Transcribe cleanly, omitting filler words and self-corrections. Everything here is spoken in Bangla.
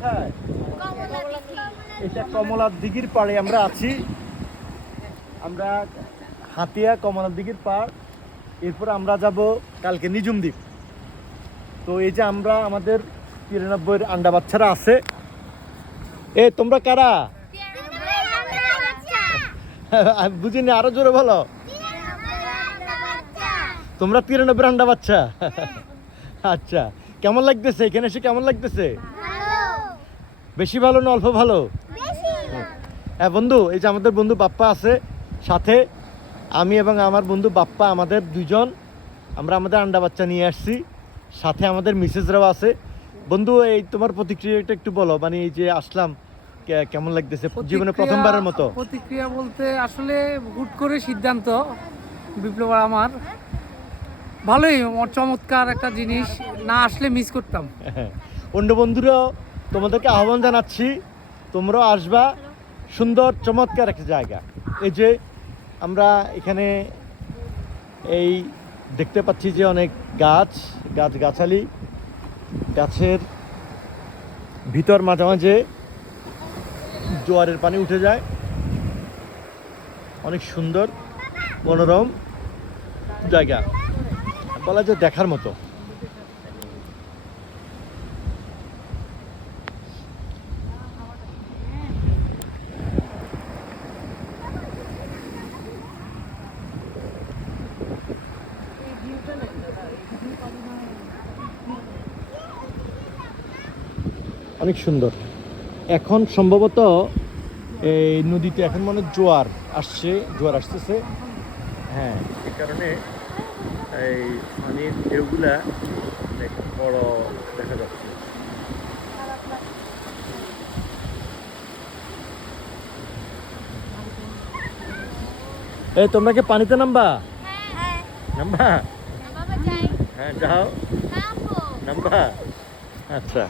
কোথায়? এটা কমলার দিঘির পাড়ে আমরা আছি। আমরা হাতিয়া কমলার দিঘির পাড়। এরপর আমরা যাব কালকে নিজুম দ্বীপ। তো এই যে আমরা আমাদের 93 আন্ডা বাচ্চারা আছে। এ তোমরা কারা? আমি বুঝিনি, আরো জোরে বলো। তোমরা 93 আন্ডা বাচ্চা? আচ্ছা, কেমন লাগতেছে এখানে এসে? কেমন লাগতেছে? বেশি ভালো না অল্প ভালো? হ্যাঁ বন্ধু, এই যে আমাদের বন্ধু বাপ্পা আছে সাথে, আমি এবং আমার বন্ধু বাপ্পা, আমাদের দুজন, আমরা আমাদের আন্ডা বাচ্চা নিয়ে আসছি, সাথে আমাদের মিসেসরাও আছে। বন্ধু, এই তোমার প্রতিক্রিয়াটা একটু বলো, মানে এই যে আসলাম, কেমন লাগতেছে জীবনে প্রথমবারের মতো? প্রতিক্রিয়া বলতে আসলে হুট করে সিদ্ধান্ত বিপ্লব আর আমার, ভালোই চমৎকার একটা জিনিস, না আসলে মিস করতাম। অন্য বন্ধুরাও তোমাদেরকে আহ্বান জানাচ্ছি, তোমরাও আসবা। সুন্দর চমৎকার একটা জায়গা। এই যে আমরা এখানে এই দেখতে পাচ্ছি যে অনেক গাছগাছালি, গাছের ভিতর মাঝে মাঝে জোয়ারের পানি উঠে যায়। অনেক সুন্দর মনোরম জায়গা, বলা যায় দেখার মতো। অনেক সুন্দর। এখন সম্ভবত এই নদীতে এখন মনে জোয়ার আসতেছে। হ্যাঁ, এই কারণে এই পানির ঢেউগুলা অনেক বড় দেখা যাচ্ছে। এই তোমরা কি পানিতে নামবা? নামবা? হ্যাঁ, যাও নামবা। আচ্ছা।